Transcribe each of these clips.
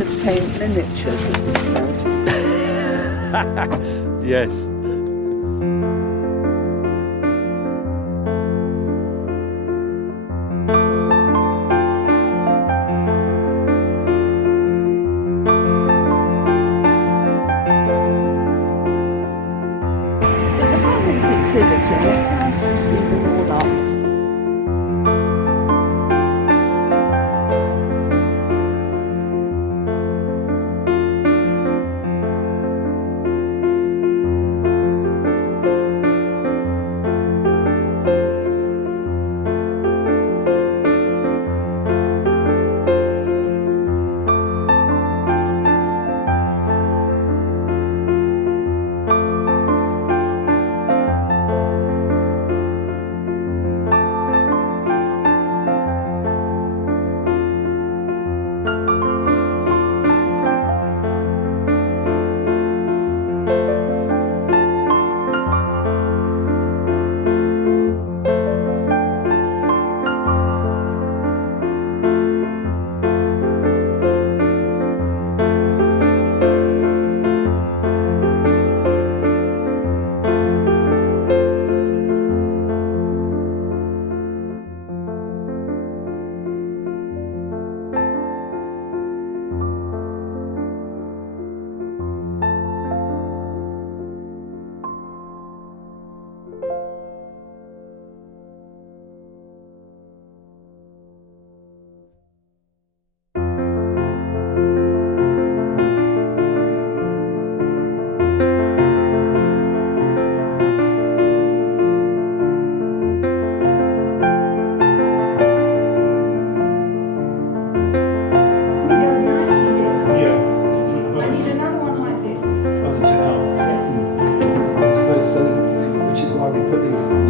should paint miniatures of the stuff. Yes. But the fun is exhibiting. It's nice to see them all up.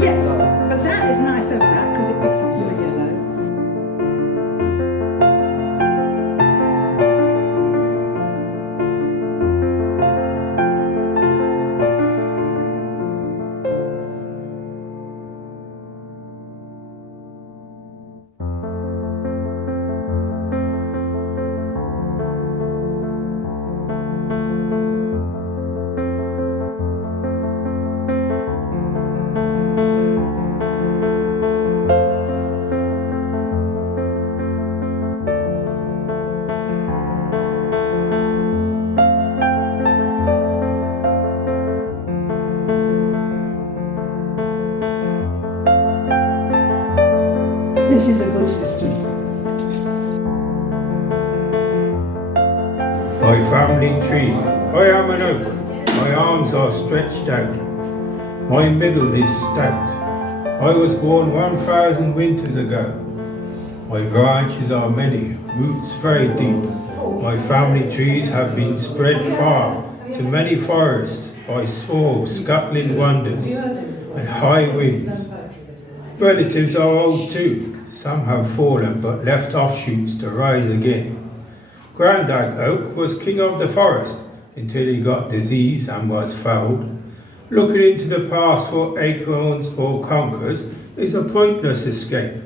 Yes, but that is nicer than that because it picks up all the yellow. This is a good system. My family tree. I am an oak. My arms are stretched out. My middle is stout. I was born 1,000 winters ago. My branches are many, roots very deep. My family trees have been spread far to many forests by small scuttling wonders and high winds. Relatives are old too. Some have fallen but left offshoots to rise again. Grandad Oak was king of the forest until he got disease and was felled. Looking into the past for acorns or conkers is a pointless escape.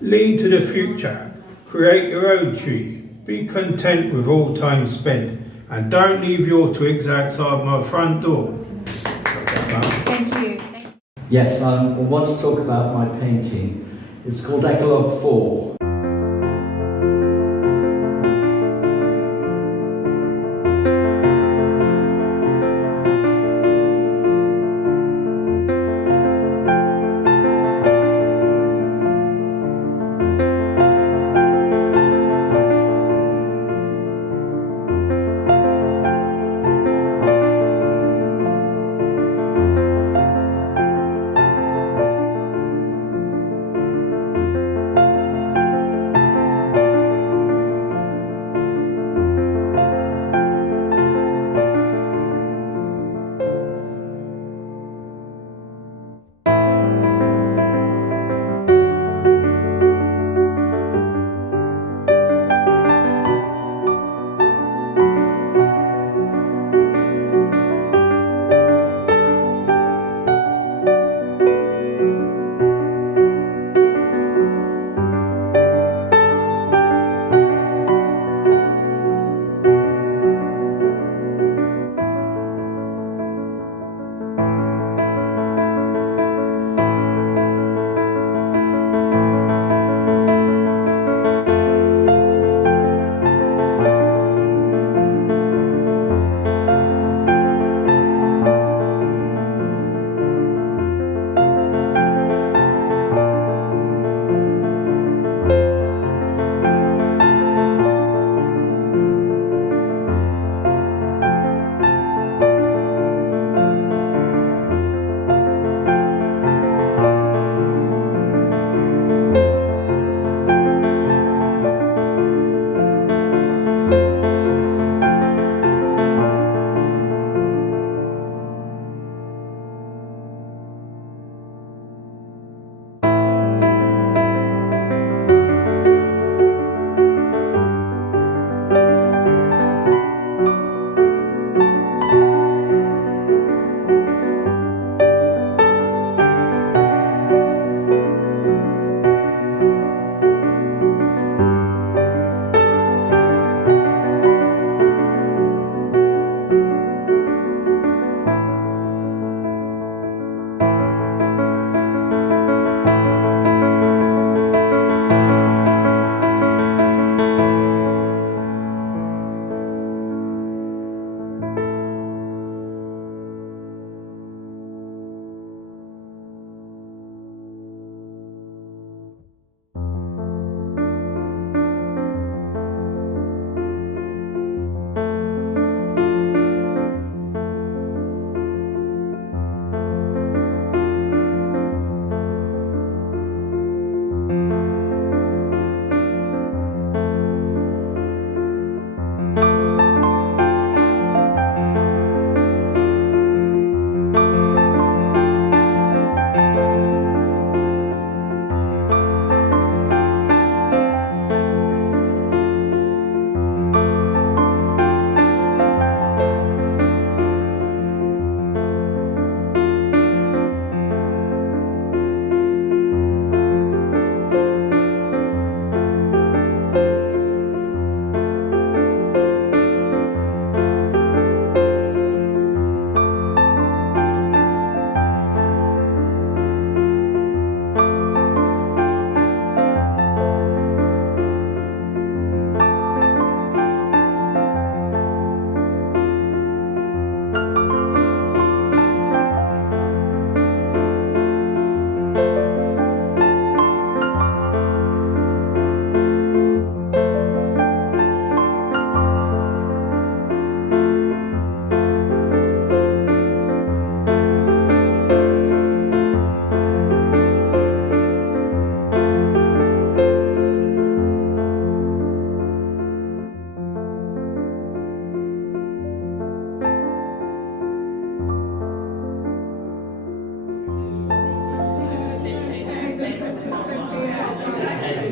Lean to the future. Create your own tree. Be content with all time spent. And don't leave your twigs outside my front door. Thank you. Yes, I want to talk about my painting. It's called Eclogue 4.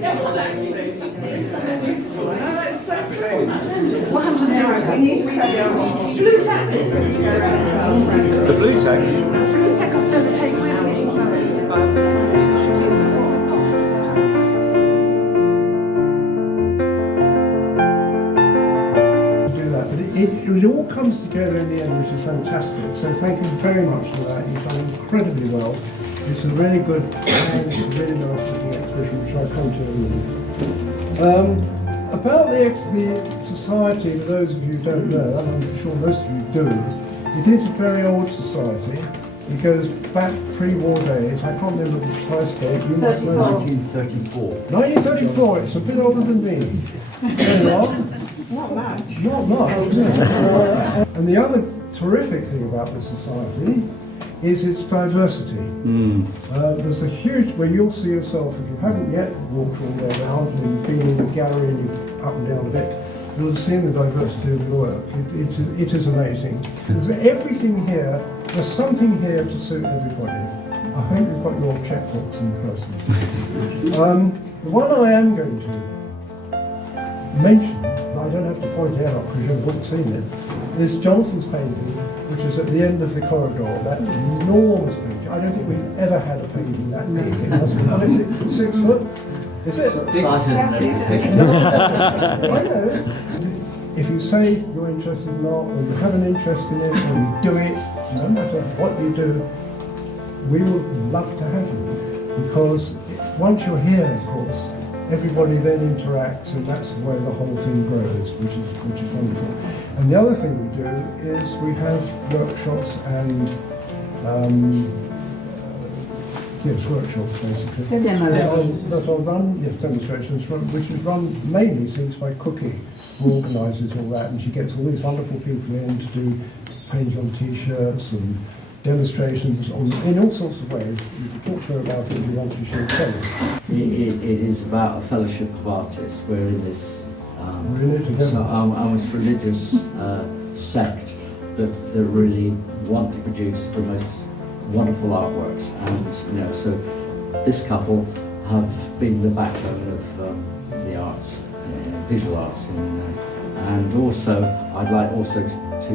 That's so true. What happens to the arrow? We need blue tack. The blue tag. Blue tack or sellotape with me. It all comes together in the end, which is fantastic. So thank you very much for that. You've done incredibly well. It's a really good and it's a really nice looking exhibition, which I'll come to in a minute. About the society, for those of you who don't know, and I'm sure most of you do, it is a very old society. It goes back pre-war days. I can't remember the precise date. You might know. 1934. 1934. It's a bit older than me. Very long. Not much. Not much, is it? And the other terrific thing about this society is its diversity. There's a huge, well, you'll see yourself, if you haven't yet walked all there now, and you've been in the gallery and you've up and down a bit, you'll have seen the diversity of the work. It is amazing. There's everything here, there's something here to suit everybody. I hope you've got your checkbooks in person. The one I am going to mention, I don't have to point it out because you've all seen it, is Jonathan's painting, which is at the end of the corridor, that enormous painting. I don't think we've ever had a painting that big. It must be, what is it, 6 foot? Is it? I know. If you say you're interested in art, or you have an interest in it, or you do it, no matter what you do, we would love to have you. Because once you're here, of course, everybody then interacts, and that's the way the whole thing grows, which is wonderful. And the other thing we do is we have workshops and workshops basically. Demos. That are run, yes, demonstrations, which is run mainly since by Cookie, who organises all that, and she gets all these wonderful people in to do paint on t-shirts and demonstrations in all sorts of ways. You can talk to her about it if you want to, she'll tell you. It is about a fellowship of artists. We're in this We're in it together. almost religious sect that really want to produce the most wonderful artworks. And so this couple have been the backbone of the arts, visual arts, and also I'd like also to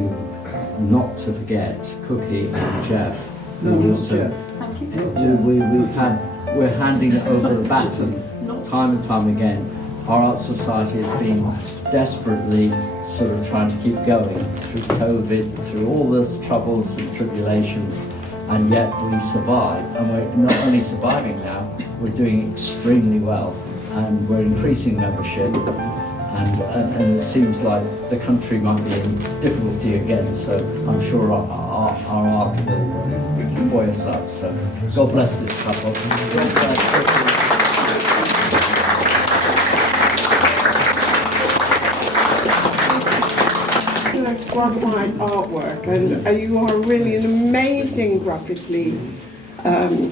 not to forget Cookie and Jeff. We're handing over the baton time and time again. Our Art Society has been desperately sort of trying to keep going through COVID, through all those troubles and tribulations, and yet we survive. And we're not only surviving now, we're doing extremely well, and we're increasing membership. And it seems like the country might be in difficulty again, so I'm sure our art will buoy us up. So God bless this couple. God bless. That's graphite artwork, and you are really an amazing graphically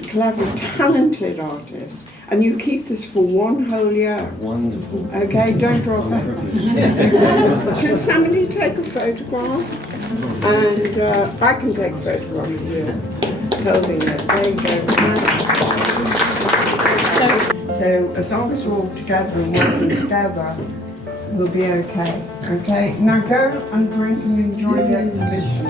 clever, talented artist. And you keep this for one whole year. Wonderful. Okay, don't drop it. Can somebody take a photograph? And I can take a photograph of you holding it. There you go. So as long as we're all together and working together, we'll be okay. Okay? Now go and drink and enjoy the exhibition.